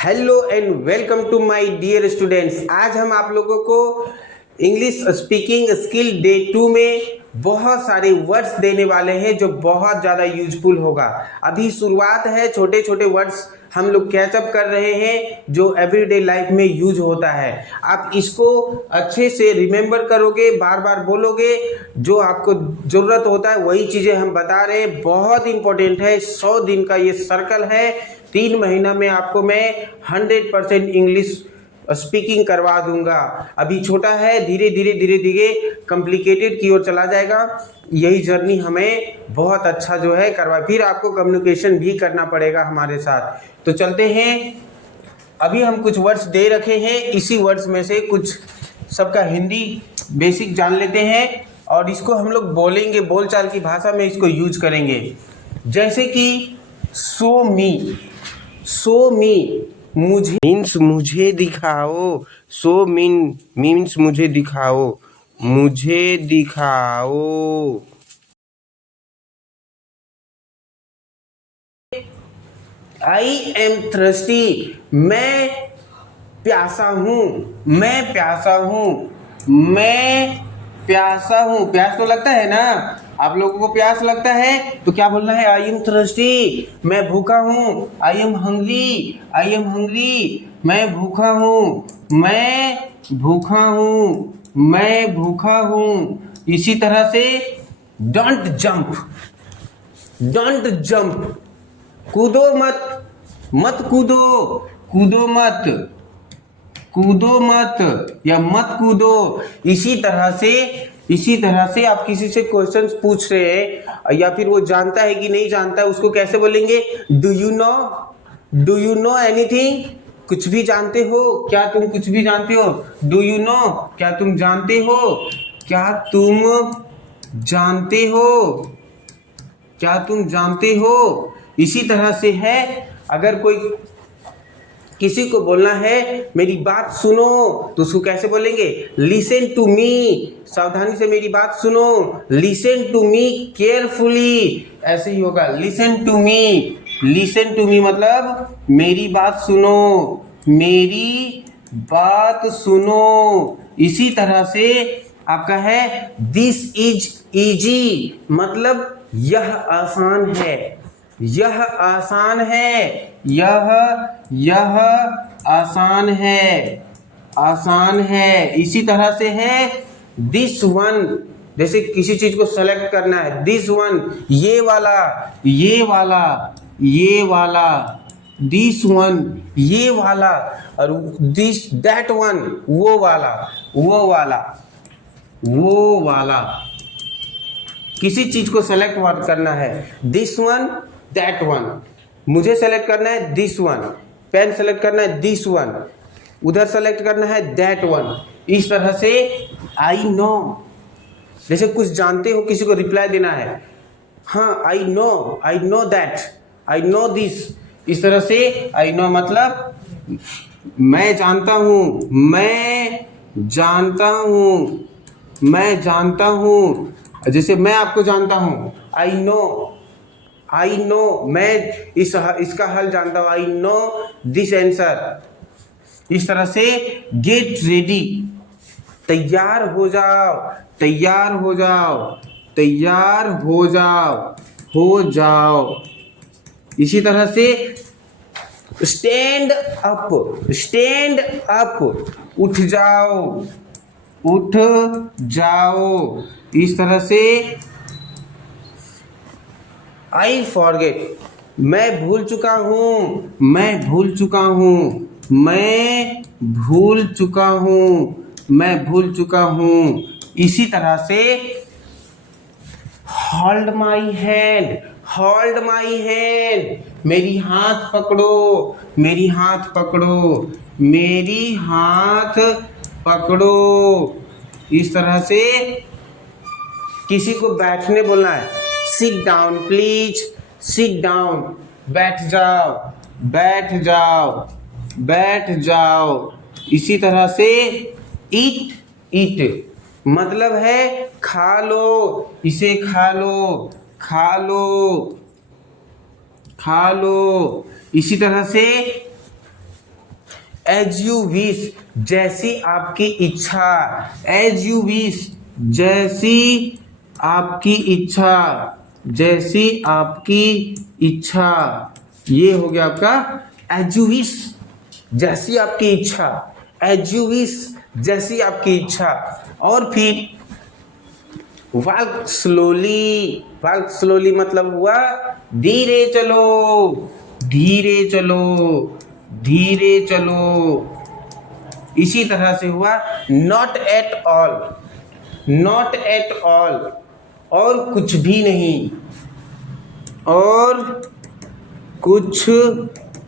Hello and welcome to my dear students. आज हम आप लोगों को इंग्लिश स्पीकिंग स्किल डे 2 में बहुत सारे वर्ड्स देने वाले हैं जो बहुत ज़्यादा यूजफुल होगा। अभी शुरुआत है, छोटे छोटे वर्ड्स हम लोग कैचअप कर रहे हैं जो एवरीडे लाइफ में यूज होता है। आप इसको अच्छे से रिमेंबर करोगे, बार बार बोलोगे, जो आपको ज़रूरत होता है वही चीज़ें हम बता रहे हैं। बहुत इंपॉर्टेंट है, 100 दिन का ये सर्कल है। 3 महीना में आपको मैं 100% इंग्लिश स्पीकिंग करवा दूंगा। अभी छोटा है, धीरे धीरे कॉम्प्लिकेटेड की ओर चला जाएगा। यही जर्नी हमें बहुत अच्छा जो है करवा, फिर आपको कम्युनिकेशन भी करना पड़ेगा हमारे साथ। तो चलते हैं, अभी हम कुछ वर्ड्स दे रखे हैं, इसी वर्ड्स में से कुछ सबका हिंदी बेसिक जान लेते हैं और इसको हम लोग बोलेंगे, बोलचाल की भाषा में इसको यूज करेंगे। जैसे कि सो मी मुझे मीन्स मुझे दिखाओ। सो मीन्स मुझे दिखाओ, मुझे दिखाओ। आई एम थर्स्टी, मैं प्यासा हूँ, मैं प्यासा हूँ, मैं प्यासा हूँ। प्यास तो लगता है ना, आप लोगों को प्यास लगता है तो क्या बोलना है? आई एम थर्स्टी, मैं भूखा हूँ। I am hungry, I am hungry, मैं भूखा हूँ, मैं भूखा हूँ, मैं भूखा हूँ। इसी तरह से डोंट जंप, डोंट जंप, कूदो मत, मत कूदो, कूदो मत, कूदो मत या मत कूदो। इसी तरह से आप किसी से क्वेश्चंस पूछ रहे हैं या फिर वो जानता है कि नहीं जानता है, उसको कैसे बोलेंगे? Do you know, do you know anything? कुछ भी जानते हो क्या? तुम कुछ भी जानते हो? डू यू नो, क्या तुम जानते हो? क्या तुम जानते हो? क्या तुम जानते हो? इसी तरह से है, अगर कोई किसी को बोलना है मेरी बात सुनो, तो उसको कैसे बोलेंगे? लिसन टू मी, सावधानी से मेरी बात सुनो। लिसन टू मी केयरफुली, ऐसे ही होगा। Listen to me, listen to me मतलब मेरी बात सुनो, मेरी बात सुनो। इसी तरह से आपका है दिस इज इजी, मतलब यह आसान है, यह आसान है, यह आसान है, आसान है। इसी तरह से है दिस वन, जैसे किसी चीज को सेलेक्ट करना है, दिस वन, ये वाला, ये वाला, ये वाला, दिस वन, ये वाला, और दिस दैट वन, वो वाला, वो वाला, वो वाला। किसी चीज को सेलेक्ट करना है, दिस वन, दैट वन। मुझे सेलेक्ट करना है दिस वन, पेन सेलेक्ट करना है दिस वन, उधर सेलेक्ट करना है दैट वन। इस तरह से आई नो, जैसे कुछ जानते हो, किसी को रिप्लाई देना है, हाँ I know that, I know this. इस तरह से आई नो मतलब मैं जानता हूँ, मैं जानता हूँ, मैं जानता हूँ। जैसे मैं आपको जानता हूँ, आई नो, मैं इसका हल जानता हूँ, आई नो दिस आंसर। इस तरह से गेट रेडी, तैयार हो जाओ, तैयार हो जाओ, तैयार हो जाओ, हो जाओ। इसी तरह से स्टैंड अप, स्टैंड अप, उठ जाओ, उठ जाओ। इस तरह से आई फॉरगेट, मैं भूल चुका हूँ, मैं भूल चुका हूँ, मैं भूल चुका हूँ, मैं भूल चुका हूँ। इसी तरह से hold my hand, hold my hand, मेरी हाथ पकड़ो, मेरी हाथ पकड़ो, मेरी हाथ पकड़ो। इस तरह से किसी को बैठने बोलना है, sit down please, sit down, बैठ जाओ, बैठ जाओ, बैठ जाओ। इसी तरह से ईट, ईट मतलब है खा लो, इसे खा लो, खा लो, खा लो। इसी तरह से एज यू विश, जैसी आपकी इच्छा, एज यू विश, जैसी आपकी इच्छा, जैसी आपकी इच्छा, ये हो गया आपका एज यू विश, जैसी आपकी इच्छा, एज यू विश, जैसी आपकी इच्छा। और फिर वॉक स्लोली, वॉक स्लोली मतलब हुआ धीरे चलो, धीरे चलो, धीरे चलो। इसी तरह से हुआ not at all, not at all, और कुछ भी नहीं, और कुछ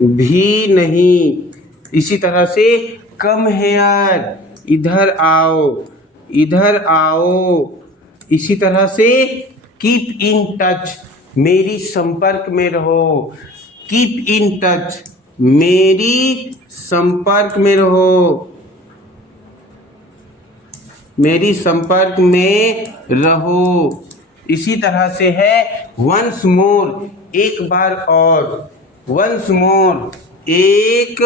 भी नहीं। इसी तरह से कम हेयर, इधर आओ, इधर आओ। इसी तरह से कीप इन टच, मेरी संपर्क में रहो, कीप इन टच, मेरी संपर्क में रहो, मेरी संपर्क में रहो। इसी तरह से है वंस मोर, एक बार और, वंस मोर, एक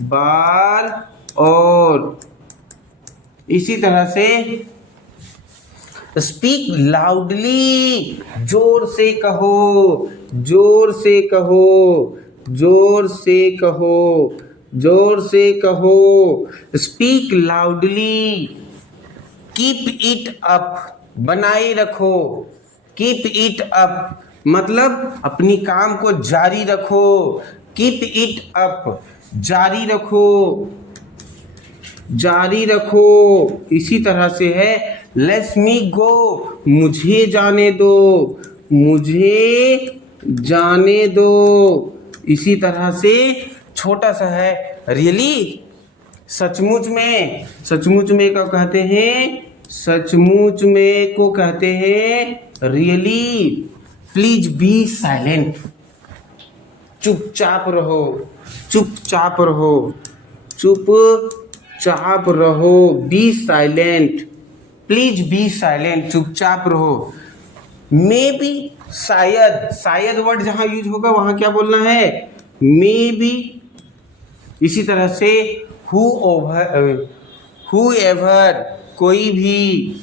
बार और। इसी तरह से स्पीक लाउडली, जोर से कहो, जोर से कहो, जोर से कहो, जोर से कहो। Speak loudly. Keep it up, बनाए रखो, कीप इट अप मतलब अपनी काम को जारी रखो, कीप इट अप, जारी रखो, जारी रखो। इसी तरह से है लेट्स मी गो, मुझे जाने दो, मुझे जाने दो। इसी तरह से छोटा सा है रियली, सचमुच में, सचमुच में क्या कहते हैं, सचमुच में को कहते हैं रियली। प्लीज बी साइलेंट, चुपचाप रहो, चुपचाप रहो, चुपचाप रहो। Be silent, please be silent, चुपचाप रहो। मे बी, शायद, शायद वर्ड जहाँ यूज होगा वहाँ क्या बोलना है, मे बी। इसी तरह से हु ओवर, हु एवर, कोई भी,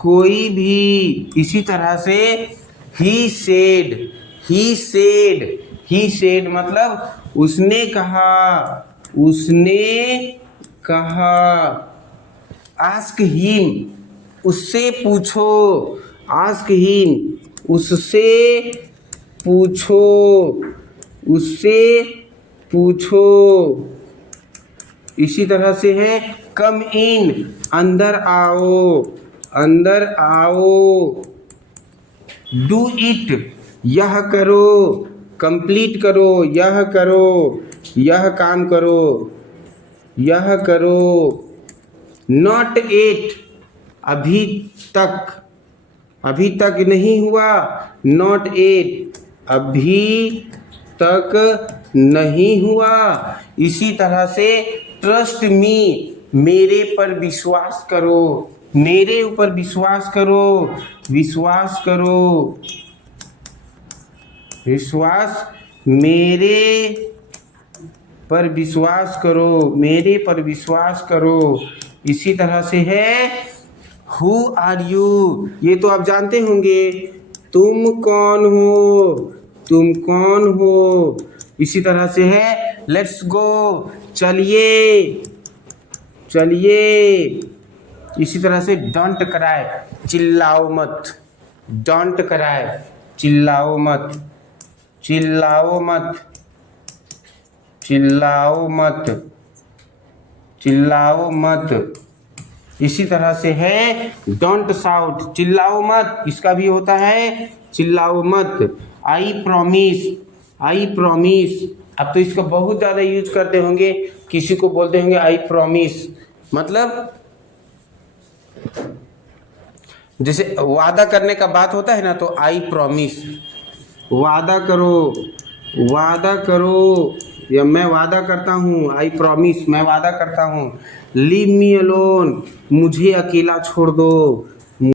कोई भी। इसी तरह से he said, he said, he said मतलब उसने कहा, उसने कहा। आस्क हिम, उससे पूछो, आस्क हिम, उससे पूछो, उससे पूछो। इसी तरह से है कम इन, अंदर आओ, अंदर आओ। डू इट, यह करो, कंप्लीट करो, यह करो, यह काम करो, यह करो। नॉट एट, अभी तक, अभी तक नहीं हुआ, नॉट एट, अभी तक नहीं हुआ। इसी तरह से ट्रस्ट मी, मेरे पर विश्वास करो, मेरे ऊपर विश्वास करो, विश्वास करो, विश्वास, मेरे पर विश्वास करो, मेरे पर विश्वास करो। इसी तरह से है हु आर यू, ये तो आप जानते होंगे, तुम कौन हो, तुम कौन हो। इसी तरह से है लेट्स गो, चलिए, चलिए। इसी तरह से डोंट क्राई, चिल्लाओ मत, डोंट क्राई, चिल्लाओ मत, चिल्लाओ मत, चिल्लाओ मत, चिल्लाओ मत। इसी तरह से है डोंट शाउट, चिल्लाओ मत, इसका भी होता है चिल्लाओ मत। आई प्रॉमिस, आई प्रॉमिस, अब तो इसको बहुत ज़्यादा यूज करते होंगे, किसी को बोलते होंगे आई प्रॉमिस, मतलब जैसे वादा करने का बात होता है ना, तो आई प्रॉमिस, वादा करो, वादा करो, या मैं वादा करता हूँ, आई प्रॉमिस, मैं वादा करता हूँ। लीव मी अलोन, मुझे अकेला छोड़ दो,